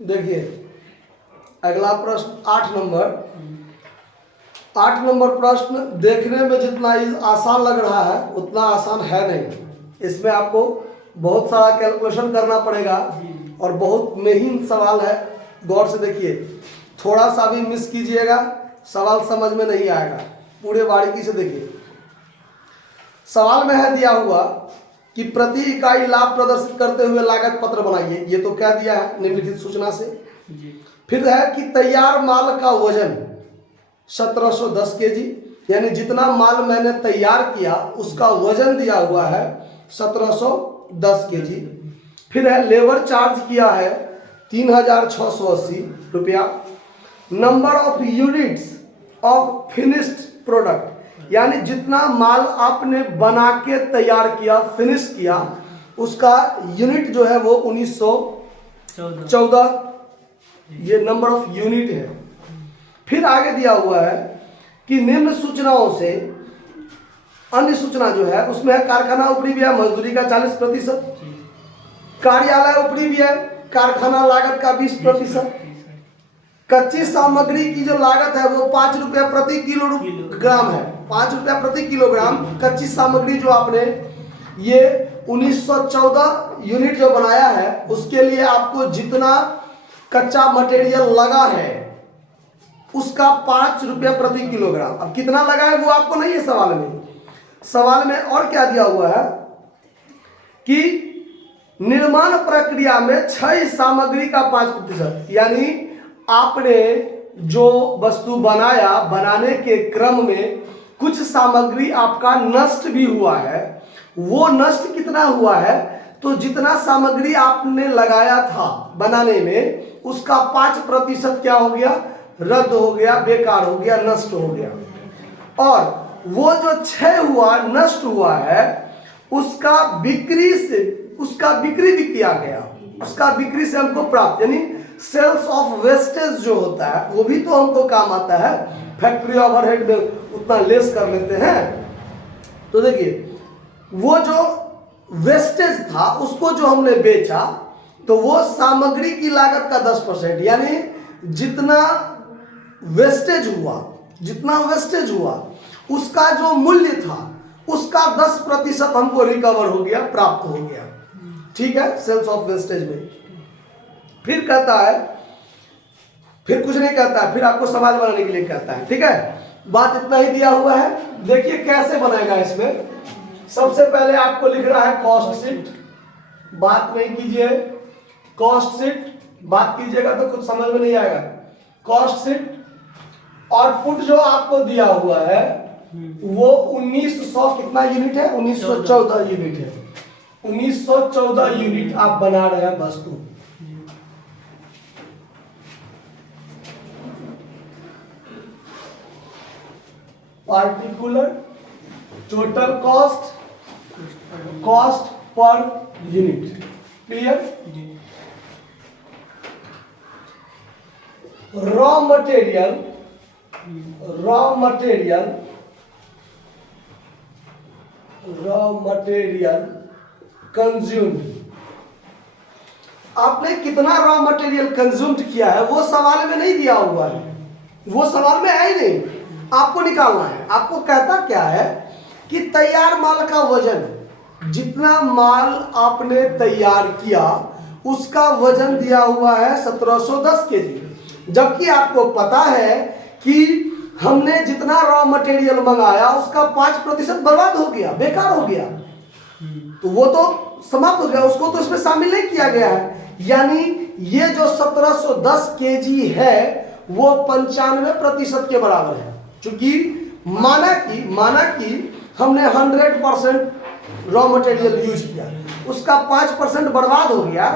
देखिए अगला प्रश्न 8 नंबर प्रश्न देखने में जितना आसान लग रहा है उतना आसान है नहीं। इसमें आपको बहुत सारा कैलकुलेशन करना पड़ेगा और बहुत महीन सवाल है। गौर से देखिए, थोड़ा सा भी मिस कीजिएगा सवाल समझ में नहीं आएगा। पूरे बारीकी से देखिए। सवाल में है दिया हुआ कि प्रति इकाई लाभ प्रदर्शित करते हुए लागत पत्र बनाइए। ये तो क्या दिया है निम्नलिखित सूचना से। फिर है कि तैयार माल का वजन 1710 केजी, यानी जितना माल मैंने तैयार किया उसका वजन दिया हुआ है 1710 केजी। फिर है लेबर चार्ज किया है 3680 रुपया। Number of units of finished product, यानी जितना माल आपने बना के तैयार किया, फिनिश किया, उसका यूनिट जो है वो 1914, ये नंबर ऑफ यूनिट है। फिर आगे दिया हुआ है कि निम्न सूचनाओं से अन्य सूचना जो है उसमें है कारखाना ऊपरी व्यय मजदूरी का 40%, कार्यालय ऊपरी व्यय कारखाना लागत का 20%, कच्ची सामग्री की जो लागत है वो 5 रुपये प्रति किलोग्राम है। 5 रुपया प्रति किलोग्राम कच्ची सामग्री जो आपने ये 1914 यूनिट जो बनाया है उसके लिए आपको जितना कच्चा मटेरियल लगा है उसका 5 रुपया प्रति किलोग्राम। अब कितना लगा है वो आपको नहीं है सवाल में। सवाल में और क्या दिया हुआ है कि निर्माण प्रक्रिया में क्षय सामग्री का 5%, यानी आपने जो वस्तु बनाया, बनाने के क्रम में कुछ सामग्री आपका नष्ट भी हुआ है। वो नष्ट कितना हुआ है, तो जितना सामग्री आपने लगाया था बनाने में उसका 5% क्या हो गया, रद्द हो गया, बेकार हो गया, नष्ट हो गया। और वो जो क्षय हुआ, नष्ट हुआ है, उसका बिक्री भी किया गया, उसका बिक्री से हमको प्राप्त, यानी सेल्स ऑफ वेस्टेज जो होता है वो भी तो हमको काम आता है। फैक्ट्री ओवरहेड में उतना लेस कर लेते हैं। तो देखिए वो जो वेस्टेज था उसको जो हमने बेचा तो वो सामग्री की लागत का 10%, यानी जितना वेस्टेज हुआ उसका जो मूल्य था उसका 10% हमको रिकवर हो गया, प्राप्त हो गया। ठीक है, सेल्स ऑफ वेस्टेज में। फिर कहता है, फिर कुछ नहीं कहता है, फिर आपको सवाल बनाने के लिए कहता है। ठीक है, बात इतना ही दिया हुआ है। देखिए कैसे बनाएगा इसमें। सबसे पहले आपको लिख रहा है कॉस्ट शीट। बात नहीं कीजिए, कॉस्ट शीट बात कीजिएगा तो कुछ समझ में नहीं आएगा। कॉस्ट शीट आउटपुट जो आपको दिया हुआ है वो 1900 कितना यूनिट है, 1914 यूनिट है। 1914 यूनिट आप बना रहे हैं वस्तु। Particular total cost per unit. Clear. Raw material consumed, आपने कितना रॉ मटेरियल कंज्यूम्ड किया है वो सवाल में नहीं दिया हुआ है, वो सवाल में है ही नहीं, आपको निकालना है। आपको कहता क्या है कि तैयार माल का वजन, जितना माल आपने तैयार किया उसका वजन दिया हुआ है 1710 केजी, जबकि आपको पता है कि हमने जितना रॉ मटेरियल मंगाया उसका 5% बर्बाद हो गया, बेकार हो गया, तो वो तो समाप्त हो गया, उसको तो इसमें शामिल नहीं किया गया है। यानी ये जो 1710 केजी है वो 95% के बराबर है। चूंकि माना कि हमने 100% रॉ मटेरियल यूज किया, उसका 5% बर्बाद हो गया,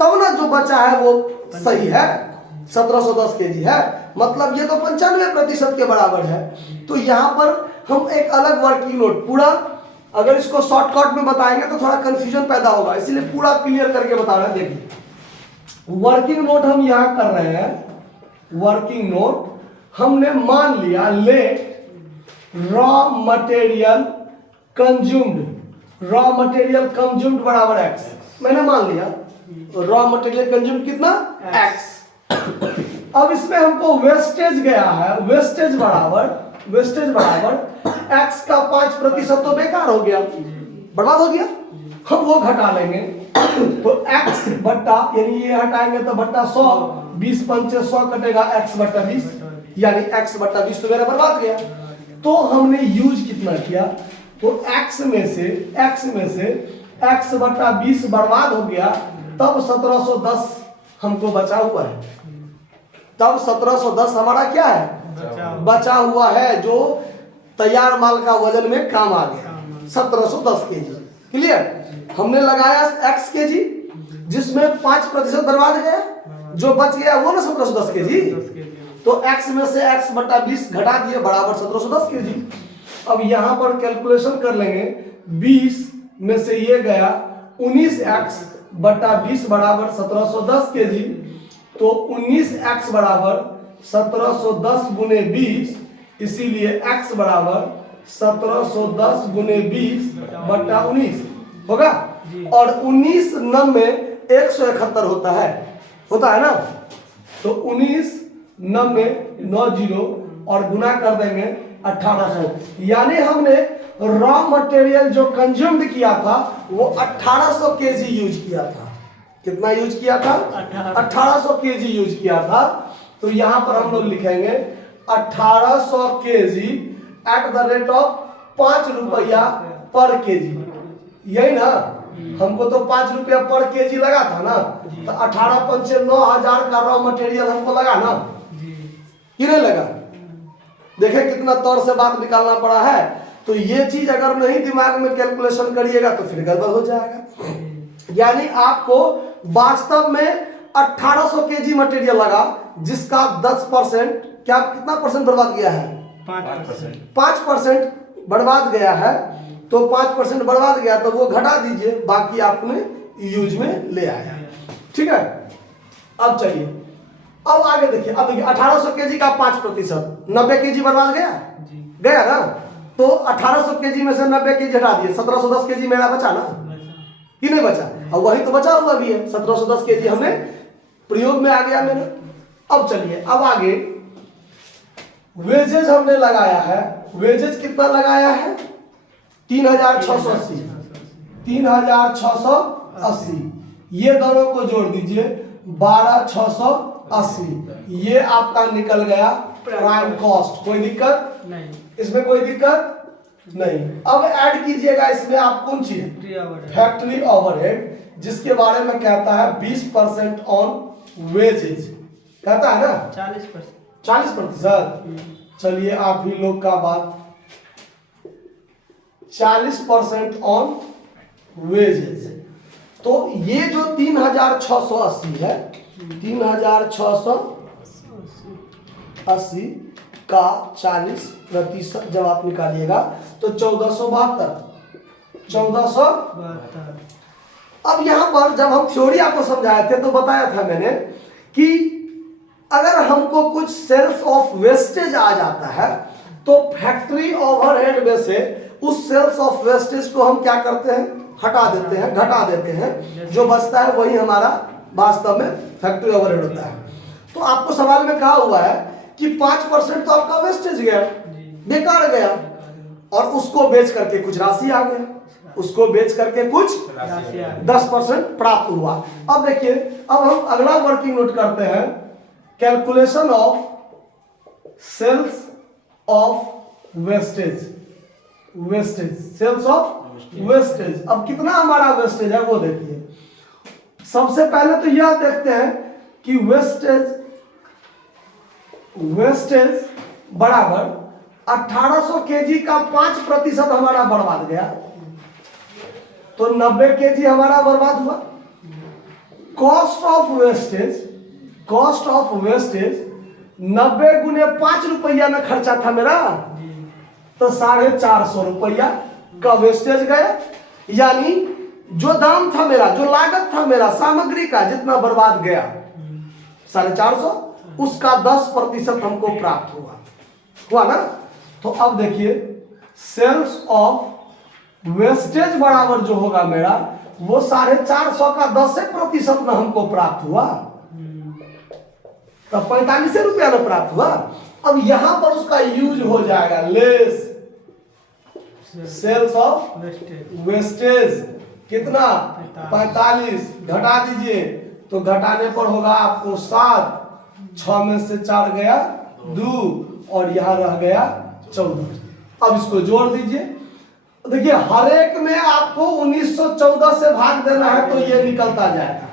तब ना जो बचा है वो सही है, 1710 केजी है, मतलब ये तो 95% के बराबर है। तो यहाँ पर हम एक अलग वर्किंग नोट, पूरा अगर इसको शॉर्टकट में बताएंगे तो थोड़ा कंफ्यूजन पैदा होगा, इसीलिए पूरा क्लियर करके बता रहे हैं। देखिए वर्किंग नोट हम यहाँ कर रहे हैं। वर्किंग नोट हमने मान लिया लेट रॉ मटेरियल कंज्यूम्ड बराबर x, मैंने मान लिया रॉ मटेरियल कंज्यूम कितना x। अब इसमें हमको वेस्टेज गया है, वेस्टेज बराबर x का 5% तो बेकार हो गया, बर्बाद हो गया, हम वो घटा लेंगे। तो x बट्टा यानी ये हटाएंगे तो बट्टा 100, 20 पंचे 100 कटेगा, x बट्टा 20 यानी x बट्टा 20 तो मेरा बर्बाद गया। तो हमने यूज कितना किया, तो x में से x बट्टा 20 बर्बाद हो गया, तब 1710 हमको बचा हुआ है। तब 1710 हमारा क्या है, बचा हुआ है, जो तैयार माल का वजन में काम आ गया, 1710 केजी। क्लियर। हमने लगाया x केजी, जिसमें 5% बर्बाद गया, जो बच गया वो ना 1710 केजी। तो x में से x बटा 20 घटा दिए बराबर 1710 केजी। अब यहाँ पर कैलकुलेशन कर लेंगे, 20 में से ये गया 19x बटा 20 बराबर 1710 केजी। तो 19x बराबर 1710 गुने 20, इसीलिए x बराबर 1710 गुने 20 बटा 19 होगा। और 19 90 171 होता है ना। तो 19 90 90 और गुना कर देंगे 1800, यानी हमने रॉ मटेरियल जो कंज्यूम्ड किया था वो 1800 केजी यूज किया था। कितना यूज किया था, 1800 केजी यूज किया था। तो यहां पर हम लोग लिखेंगे 1800 KG at the rate of 5 रुपया पर केजी। यही ना, हमको तो 5 रुपया पर केजी लगा था ना, तो 18 पंचे 9000 का रॉ मटेरियल हमको लगा ना, कि नहीं लगा। देखें कितना तौर से बात निकालना पड़ा है। तो ये चीज अगर नहीं दिमाग में कैलकुलेशन करिएगा तो फिर गड़बड़ हो जाएगा। यानी आपको वास्तव में 1800 केजी मटेरियल लगा, जिसका 10% क्या कितना परसेंट बर्बाद गया है, 5% बर्बाद गया है। तो 5% बर्बाद गया तो वो घटा दीजिए, बाकी आपने यूज में ले आया। ठीक है। अब चलिए, अब आगे देखिए। अब देखिए 1800 केजी का 5%, 90 केजी बर्बाद गया ना। तो 1800 केजी में से 90 केजी हटा दिए, 1710 केजी मेरा बचा ना, कि नहीं बचा। और वही तो बचा हुआ भी है, 1710 केजी हमने प्रयोग में आ गया मेरा। अब चलिए, अब आगे वेजेज हमने लगाया है। वेजेज कितना लगाया है, 3680। 3680, ये दोनों को जोड़ दीजिए 12680। ये आपका निकल गया प्राइम कॉस्ट। कोई दिक्कत नहीं, इसमें कोई दिक्कत नहीं। अब ऐड कीजिएगा इसमें आप कौन चीज, फैक्ट्री ओवरहेड, जिसके बारे में कहता है 20% ऑन वेजेज, कहता है ना 40%। चलिए आप ही लोग का बात, 40% ऑन वेजेज। तो ये जो 3680 है, 3680 का 40% जब आप निकालिएगा तो 1472। अब यहां पर जब हम थ्योरी आपको समझाए थे तो बताया था मैंने कि अगर हमको कुछ सेल्स ऑफ वेस्टेज आ जाता है तो फैक्ट्री ओवरहेड में से उस सेल्स ऑफ वेस्टेज को हम क्या करते हैं, हटा देते हैं, घटा देते हैं। जो बचता है वही हमारा वास्तव में फैक्ट्री ओवरहेड होता है। तो आपको सवाल में कहा हुआ है कि 5% तो आपका वेस्टेज गया, बेकार गया, और उसको बेच करके कुछ राशि आ गया, उसको बेच करके कुछ 10% प्राप्त हुआ। अब देखिए, अब हम अगला वर्किंग नोट करते हैं, calculation of sales of wastage. Sales of wastage. अब कितना हमारा वेस्टेज है वो देखिए। सबसे पहले तो यह देखते हैं कि वेस्टेज बराबर 1800 केजी का 5% हमारा बर्बाद गया, तो 90 केजी हमारा बर्बाद हुआ। कॉस्ट ऑफ वेस्टेज 90 गुने 5 रुपया में खर्चा था मेरा, तो 450 रुपया का वेस्टेज गया। यानी जो दाम था मेरा, जो लागत था मेरा सामग्री का, जितना बर्बाद गया 450, उसका 10% हमको प्राप्त हुआ ना। तो अब देखिए, सेल्स ऑफ वेस्टेज बराबर जो होगा मेरा, वो 450 का 10% ना हमको प्राप्त हुआ, तब 45 रुपया ना प्राप्त हुआ। अब यहां पर उसका यूज हो जाएगा लेस सेल्स ऑफ वेस्टेज, कितना 45 घटा दीजिए, तो घटाने पर होगा आपको 7, 6 में से 4 गया 2 और यहाँ रह गया 14। अब इसको जोड़ दीजिए, देखिए हर एक में आपको 1914 से भाग देना है तो ये निकलता जाएगा,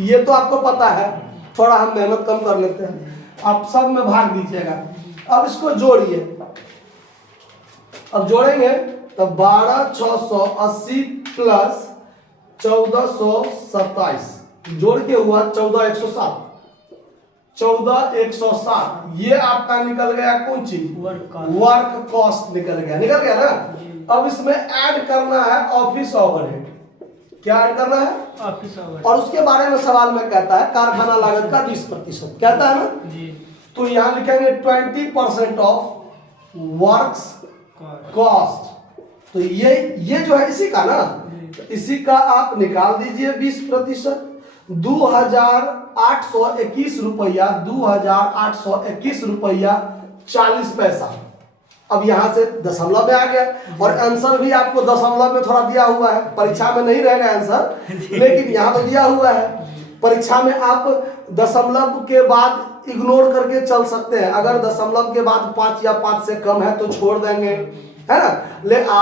ये तो आपको पता है, थोड़ा हम मेहनत कम कर लेते हैं, आप सब में भाग दीजिएगा। अब इसको जोड़िए, अब जोड़ेंगे तो 12,680 प्लस 1427 जोड़ के हुआ 14,107, 14,107 ये आपका निकल गया कौन चीज, वर्क कॉस्ट निकल गया ना। अब इसमें ऐड करना है ऑफिस ओवरहेड, क्या ऐड करना है, ऑफिस ओवरहेड, और उसके बारे में सवाल में कहता है कारखाना लागत का 20% कहता है ना जी। तो यहाँ लिखेंगे 20% ऑफ वर्क्स कॉस्ट, तो ये जो है इसी का ना, तो इसी का आप निकाल दीजिए 20%, 2,821 रुपया, 2,821 रुपया 40 पैसा। अब यहां से दशमलव में आ गया, और आंसर भी आपको दशमलव में थोड़ा दिया हुआ है, परीक्षा में नहीं रहेगा आंसर, लेकिन यहाँ तो दिया हुआ है। परीक्षा में आप दशमलव के बाद इग्नोर करके चल सकते हैं, अगर दशमलव के बाद 5 या 5 से कम है तो छोड़ देंगे, है ना,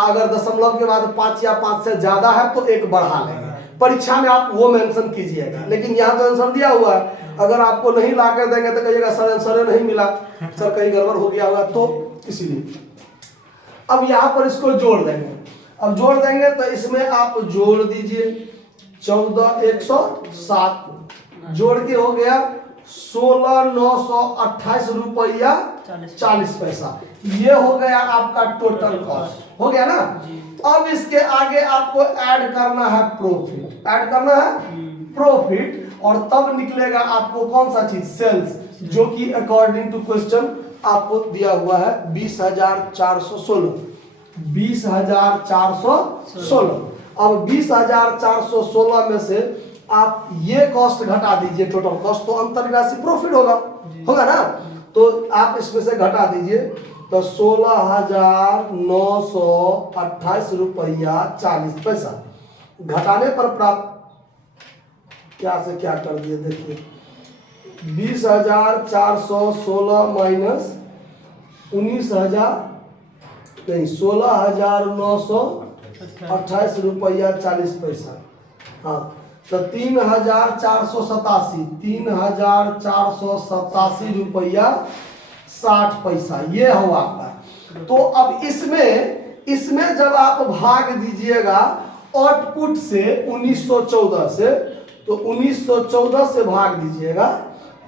अगर दशमलव के बाद 5 या 5 से ज्यादा है तो 1 बढ़ा लेंगे। परीक्षा में आप वो मेंशन कीजिएगा, लेकिन यहाँ तो आंसर दिया हुआ है, अगर आपको नहीं ला कर देंगे तो कहिएगा सर आंसर नहीं मिला, सर कहीं गड़बड़ हो गया होगा, तो इसीलिए अब यहाँ पर इसको जोड़ देंगे। अब जोड़ देंगे तो इसमें आप जोड़ दीजिए 14,107 जोड़ के हो गया 16,928 रुपया 40 पैसा, ये हो गया आपका टोटल कॉस्ट, हो गया ना। अब इसके आगे आपको ऐड करना है प्रॉफिट, ऐड करना है प्रॉफिट, और तब निकलेगा आपको कौन सा चीज, सेल्स, जो कि अकॉर्डिंग टू क्वेश्चन आपको दिया हुआ है 20,416, 20,416। अब 20,416 में से आप ये कॉस्ट घटा दीजिए, टोटल कॉस्ट, तो अंतर राशि प्रॉफिट होगा ना, तो आप इसमें से घटा दीजिए, तो 16,928 रुपया 40 पैसा घटाने पर प्राप्त, क्या से क्या कर दिए देखिए, 20,416 माइनस 16,928 रुपया 40 पैसा, हाँ, तो 3,487 रुपया 60 पैसा, ये हो आपका। तो अब इसमें जब आप भाग दीजिएगा आउटपुट से 1914 से, तो 1914 से भाग दीजिएगा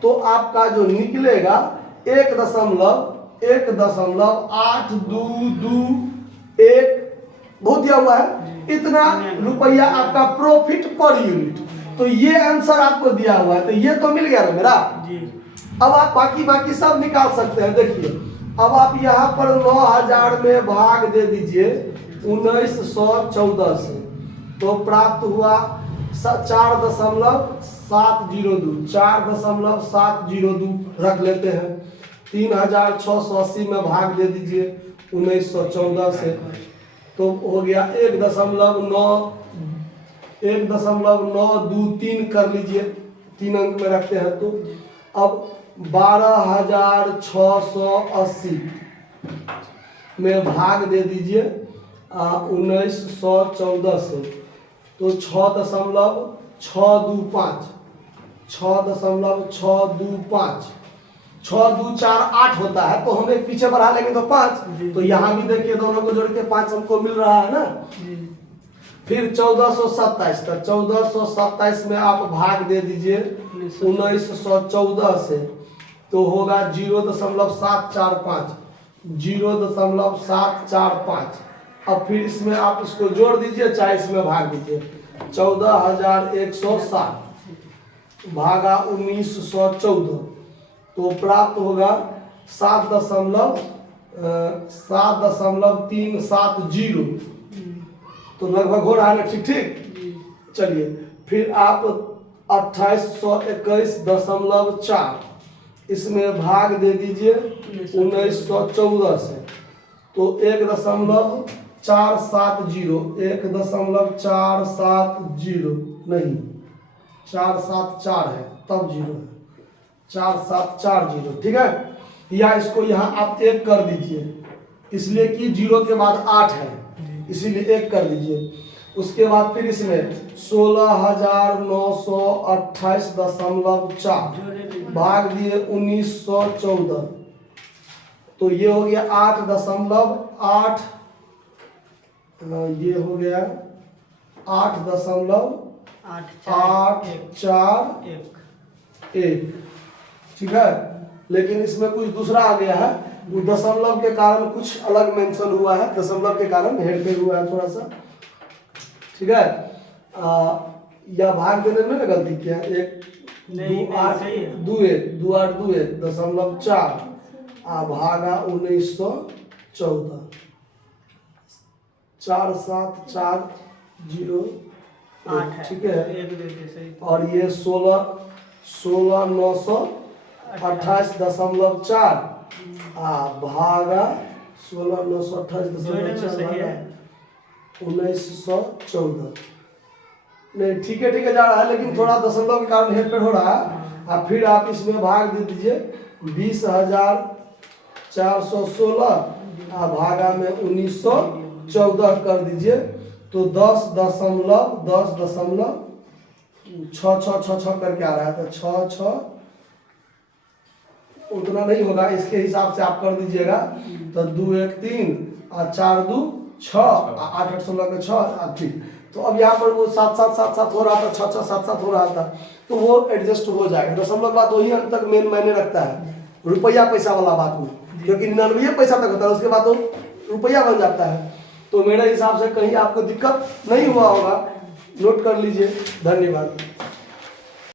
तो आपका जो निकलेगा 1.822 बहुत दिया हुआ है, इतना रुपया आपका प्रॉफिट पर यूनिट। तो ये आंसर आपको दिया हुआ है, तो ये तो मिल गया ना मेरा जी। अब आप बाकी सब निकाल सकते हैं। देखिए अब आप यहाँ पर 9,000 में भाग दे दीजिए 1914 से, तो प्राप्त हुआ 4.702 रख लेते हैं। 3,680 में भाग दे दीजिए 1914 से, तो हो गया 1.923 कर लीजिए, 3 अंक में रखते हैं। तो अब 12,680 में भाग दे दीजिए 1914 से, तो 6.625 6 2 4 8 होता है, तो हम एक पीछे बढ़ा लेंगे तो 5, तो यहाँ भी देखिए दोनों को जोड़ के 5 हमको मिल रहा है ना। फिर 1427, तो 1427 में आप भाग दे दीजिए 1914 से, तो होगा 0.745। अब फिर इसमें आप इसको जोड़ दीजिए, चाहे इसमें भाग दीजिए, 14,160 भागा 1914, तो प्राप्त होगा 7.370, तो लगभग हो रहा है ना, ठीक। चलिए फिर आप 2821.4 इसमें भाग दे दीजिए 1914 से, तो 1.470, 1.470 नहीं 474 है तब जीरो है, 4740, ठीक है। या इसको यहाँ आप 1 कर दीजिए, इसलिए कि 0 के बाद 8 है, इसीलिए 1 कर दीजिए। उसके बाद फिर इसमें 16,928.4 भाग दिए 1914, तो ये हो गया 8.8, ये हो गया 8.841, ठीक है। लेकिन इसमें कुछ दूसरा आ गया है, वो दशमलव के कारण कुछ अलग मेंशन हुआ है, दशमलव के कारण हेड पे हुआ है थोड़ा सा, ठीक है। या भाग देने में ना गलती किया, 1.2821.4 भागा 1914, 4740, ठीक है। और ये 16,928.4 भागा 16,928.4 1914, नहीं ठीक है जा रहा है, लेकिन थोड़ा दशमलव के कारण हेड पे हो रहा है। और फिर आप इसमें भाग दे दीजिए 20,416 भागा में 1914 कर दीजिए, तो 10.666 करके आ रहा है, तो 6 उतना नहीं होगा, इसके हिसाब से आप कर दीजिएगा, तो 2 1 3 और 4 2 6 8 8 16 के 6 ठीक। तो अब यहाँ पर वो 7 7 7 7 हो रहा था, 6 6 7 7 हो रहा था, तो वो एडजस्ट हो जाएगा। दशमलव बात वही अंत तक मेन मायने रखता है, रुपया पैसा वाला बात में, क्योंकि 99 पैसा तक होता है, उसके बाद तो रुपया बन जाता है। तो मेरे हिसाब से कहीं आपको दिक्कत नहीं हुआ होगा, नोट कर लीजिए। धन्यवाद।